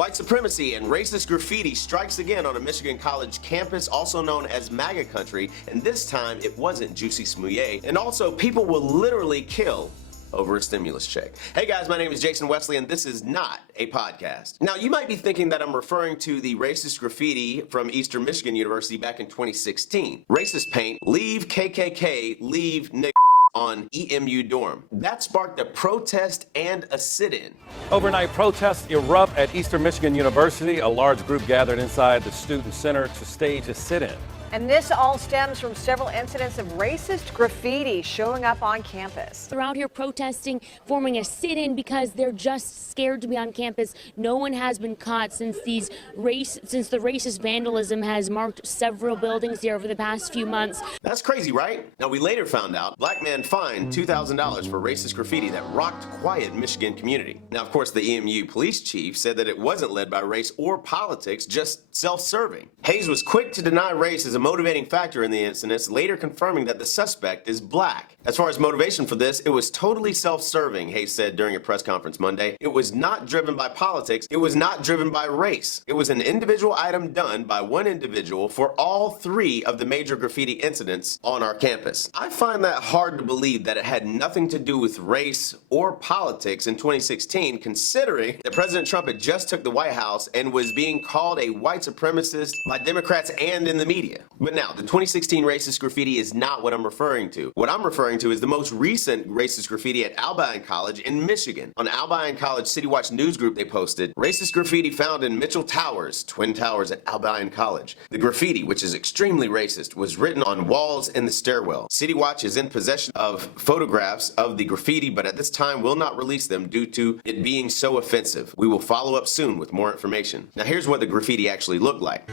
White supremacy and racist graffiti strikes again on a Michigan college campus, also known as MAGA country, and this time it wasn't Juicy Smooyay, and also people will literally kill over a stimulus check. Hey guys, my name is Jason Wesley and this is not a podcast. Now you might be thinking that I'm referring to the racist graffiti from Eastern Michigan University back in 2016. Racist paint, leave KKK, leave nigga on EMU dorm. That sparked a protest and a sit-in. Overnight protests erupt at Eastern Michigan University. A large group gathered inside the student center to stage a sit-in. And this all stems from several incidents of racist graffiti showing up on campus. They're out here protesting, forming a sit-in because they're just scared to be on campus. No one has been caught since the racist vandalism has marked several buildings here over the past few months. That's crazy, right? Now we later found out black man fined $2,000 for racist graffiti that rocked quiet Michigan community. Now of course the EMU police chief said that it wasn't led by race or politics, just self-serving. Hayes was quick to deny race as a motivating factor in the incidents, later confirming that the suspect is black. As far as motivation for this, it was totally self-serving, Hayes said during a press conference Monday. It was not driven by politics, it was not driven by race. It was an individual item done by one individual for all three of the major graffiti incidents on our campus. I find that hard to believe that it had nothing to do with race or politics in 2016, considering that President Trump had just took the White House and was being called a white supremacist by Democrats and in the media. But now, the 2016 racist graffiti is not what I'm referring to. What I'm referring to is the most recent racist graffiti at Albion College in Michigan. On Albion College City Watch news group, they posted, racist graffiti found in Mitchell Towers, Twin Towers at Albion College. The graffiti, which is extremely racist, was written on walls in the stairwell. City Watch is in possession of photographs of the graffiti, but at this time will not release them due to it being so offensive. We will follow up soon with more information. Now here's what the graffiti actually looked like.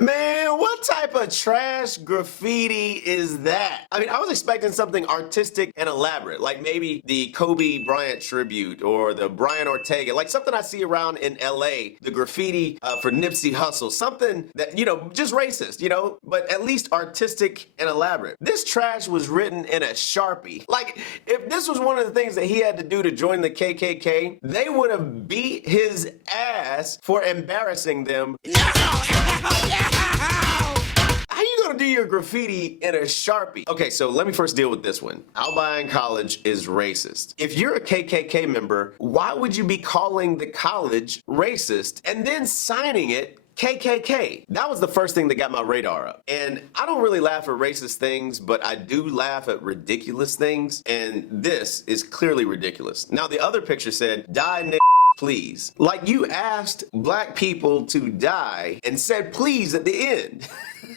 Man, what type of trash graffiti is that? I mean, I was expecting something artistic and elaborate, like maybe the Kobe Bryant tribute or the Brian Ortega, like something I see around in LA, the graffiti for Nipsey Hussle, something that, you know, just racist, you know, but at least artistic and elaborate. This trash was written in a Sharpie. Like, if this was one of the things that he had to do to join the KKK, they would have beat his ass for embarrassing them. How you gonna do your graffiti in a Sharpie? Okay, so let me first deal with this one. Albion College is racist. If you're a KKK member, why would you be calling the college racist and then signing it KKK? That was the first thing that got my radar up. And I don't really laugh at racist things, but I do laugh at ridiculous things, and this is clearly ridiculous. Now the other picture said, die nigga please. Like you asked black people to die and said please at the end.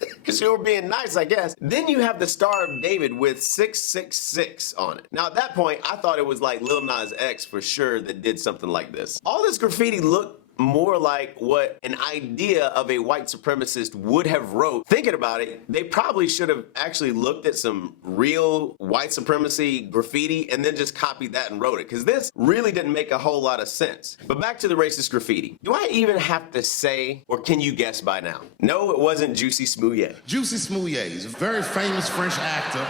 Because you were being nice, I guess. Then you have the Star of David with 666 on it. Now at that point, I thought it was like Lil Nas X for sure that did something like this. All this graffiti looked more like what an idea of a white supremacist would have wrote. Thinking about it, they probably should have actually looked at some real white supremacy graffiti and then just copied that and wrote it, because this really didn't make a whole lot of sense. But back to the racist graffiti. Do I even have to say, or can you guess by now? No, it wasn't Juicy Smooyay. Juicy Smooyay is a very famous French actor.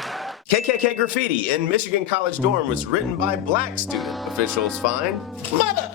KKK graffiti in Michigan College dorm was written by black student. Officials find mother.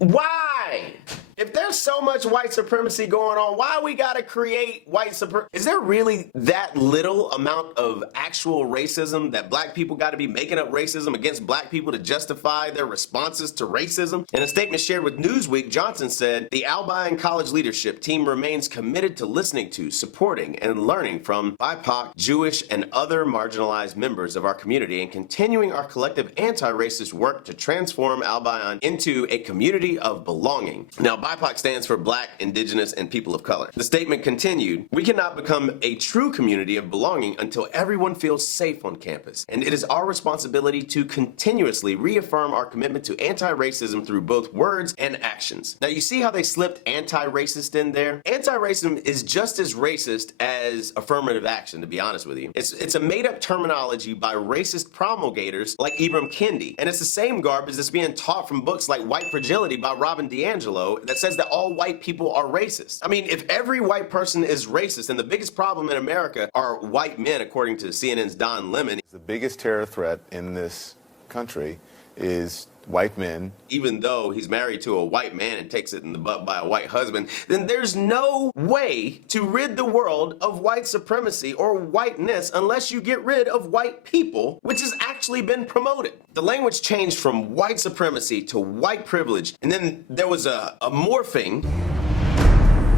Why? If there's so much white supremacy going on, why we gotta create white supremacy? Is there really that little amount of actual racism that black people gotta be making up racism against black people to justify their responses to racism? In a statement shared with Newsweek, Johnson said, the Albion College leadership team remains committed to listening to, supporting, and learning from BIPOC, Jewish, and other marginalized members of our community and continuing our collective anti-racist work to transform Albion into a community of belonging. Now, BIPOC stands for Black, Indigenous, and People of Color. The statement continued, we cannot become a true community of belonging until everyone feels safe on campus, and it is our responsibility to continuously reaffirm our commitment to anti-racism through both words and actions. Now you see how they slipped anti-racist in there? Anti-racism is just as racist as affirmative action, to be honest with you. It's a made-up terminology by racist promulgators like Ibram Kendi, and it's the same garbage that's being taught from books like White Fragility by Robin DiAngelo that says that all all white people are racist. I mean, if every white person is racist, then the biggest problem in America are white men, according to CNN's Don Lemon. The biggest terror threat in this country is white men. Even though he's married to a white man and takes it in the butt by a white husband, then there's no way to rid the world of white supremacy or whiteness unless you get rid of white people, which has actually been promoted. The language changed from white supremacy to white privilege, and then there was a morphing.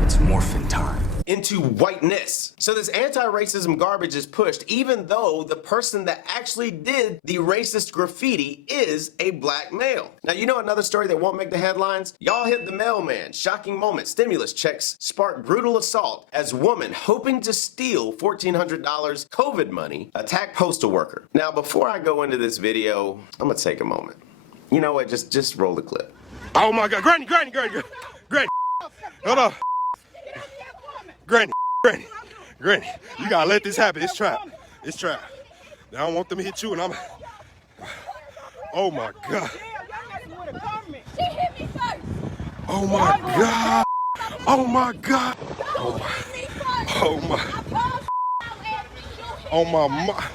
It's morphin' time. Into whiteness. So this anti-racism garbage is pushed even though the person that actually did the racist graffiti is a black male. Now, you know another story that won't make the headlines? Y'all hit the mailman. Shocking moment. Stimulus checks spark brutal assault as woman hoping to steal $1,400 COVID money attack postal worker. Now, before I go into this video, I'm gonna take a moment. You know what? Just roll the clip. Oh my God, Granny. Hold on. Granny, you gotta let this happen. It's trap. I don't want them to hit you, and I'm. Oh my God. She hit me first. Oh my God. Oh my God. Oh my.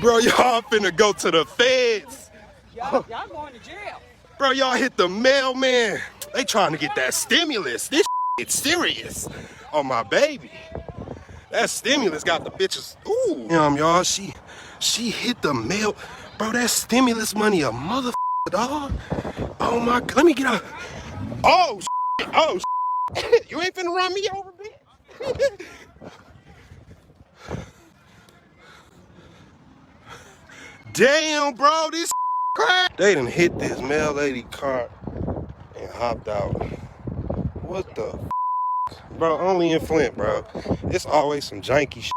Bro, y'all finna go to the feds. Y'all going to jail. Bro, y'all hit the mailman. They trying to get that stimulus. This it's serious. On my baby. That stimulus got the bitches. Ooh. Y'all, she hit the mail. Bro, that stimulus money a mother dog. Oh my, let me get out. Oh, you ain't finna run me over, bitch. Damn, bro, this crap. They done hit this mail lady car and hopped out. What the Bro, only in Flint, bro. It's always some janky shit.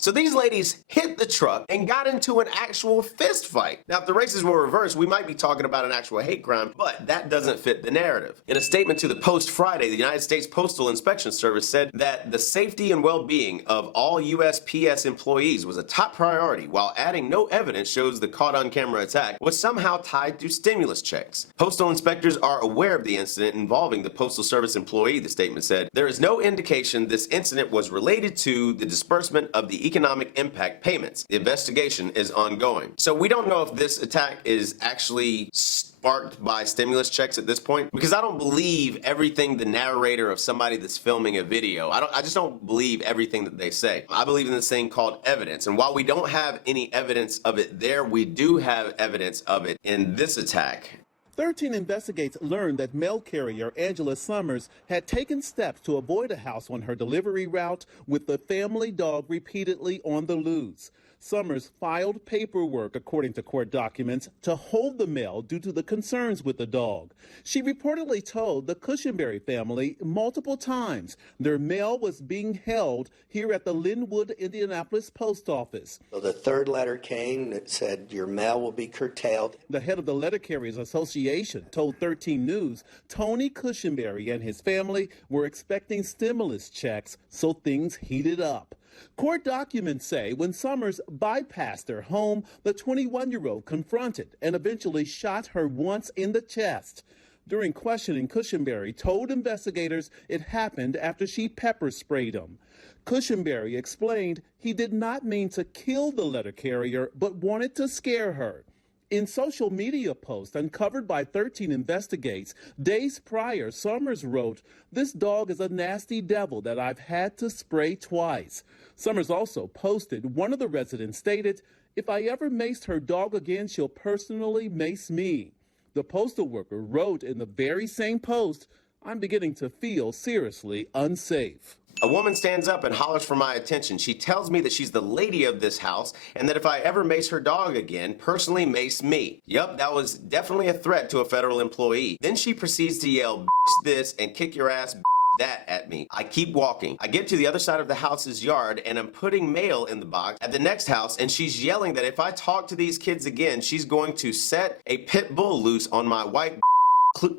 So these ladies hit the truck and got into an actual fist fight. Now, if the races were reversed, we might be talking about an actual hate crime, but that doesn't fit the narrative. In a statement to the Post Friday, the United States Postal Inspection Service said that the safety and well-being of all USPS employees was a top priority, while adding no evidence shows the caught-on-camera attack was somehow tied to stimulus checks. Postal inspectors are aware of the incident involving the Postal Service employee, the statement said. There is no indication this incident was related to the disbursement of the economic impact payments. The investigation is ongoing. So we don't know if this attack is actually sparked by stimulus checks at this point, because I don't believe everything the narrator of somebody that's filming a video. I just don't believe everything that they say. I believe in this thing called evidence, and while we don't have any evidence of it there, we do have evidence of it in this attack. 13 investigators learned that mail carrier Angela Summers had taken steps to avoid a house on her delivery route with the family dog repeatedly on the loose. Summers filed paperwork, according to court documents, to hold the mail due to the concerns with the dog. She reportedly told the Cushenberry family multiple times their mail was being held here at the Linwood, Indianapolis post office. So the third letter came that said your mail will be curtailed. The head of the Letter Carriers Association told 13 News Tony Cushenberry and his family were expecting stimulus checks, so things heated up. Court documents say when Summers bypassed their home, the 21-year-old confronted and eventually shot her once in the chest. During questioning, Cushenberry told investigators it happened after she pepper sprayed him. Cushenberry explained he did not mean to kill the letter carrier, but wanted to scare her. In social media posts uncovered by 13 Investigates, days prior, Summers wrote, "This dog is a nasty devil that I've had to spray twice." Summers also posted, one of the residents stated, "If I ever mace her dog again, she'll personally mace me." The postal worker wrote in the very same post, "I'm beginning to feel seriously unsafe." A woman stands up and hollers for my attention. She tells me that she's the lady of this house and that if I ever mace her dog again, personally mace me. Yup, that was definitely a threat to a federal employee. Then she proceeds to yell, "Bitch this," and "kick your ass, bitch that" at me. I keep walking. I get to the other side of the house's yard and I'm putting mail in the box at the next house, and she's yelling that if I talk to these kids again, she's going to set a pit bull loose on my white.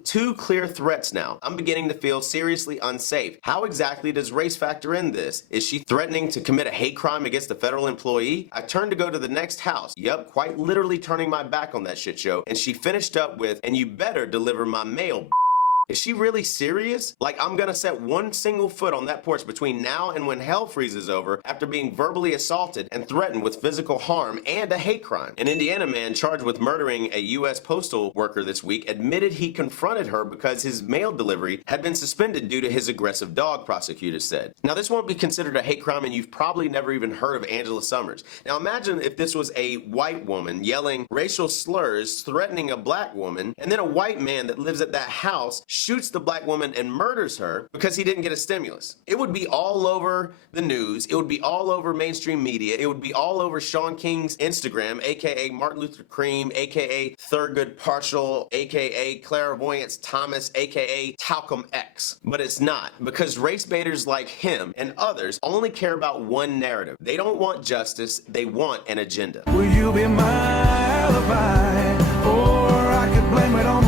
Two clear threats now. I'm beginning to feel seriously unsafe. How exactly does race factor in this? Is she threatening to commit a hate crime against a federal employee? I turned to go to the next house. Yup, quite literally turning my back on that shit show. And she finished up with, "And you better deliver my mail." Is she really serious? Like, I'm gonna set one single foot on that porch between now and when hell freezes over after being verbally assaulted and threatened with physical harm and a hate crime. An Indiana man charged with murdering a U.S. postal worker this week admitted he confronted her because his mail delivery had been suspended due to his aggressive dog, prosecutors said. Now, this won't be considered a hate crime, and you've probably never even heard of Angela Summers. Now, imagine if this was a white woman yelling racial slurs, threatening a black woman, and then a white man that lives at that house shoots the black woman and murders her because he didn't get a stimulus. It would be all over the news. It would be all over mainstream media. It would be all over Sean King's Instagram, aka Martin Luther Cream, aka Thurgood Partial, aka Clairvoyance Thomas, aka Talcum X. But it's not, because race baiters like him and others only care about one narrative. They don't want justice, they want an agenda. Will you be my alibi, or I could blame it on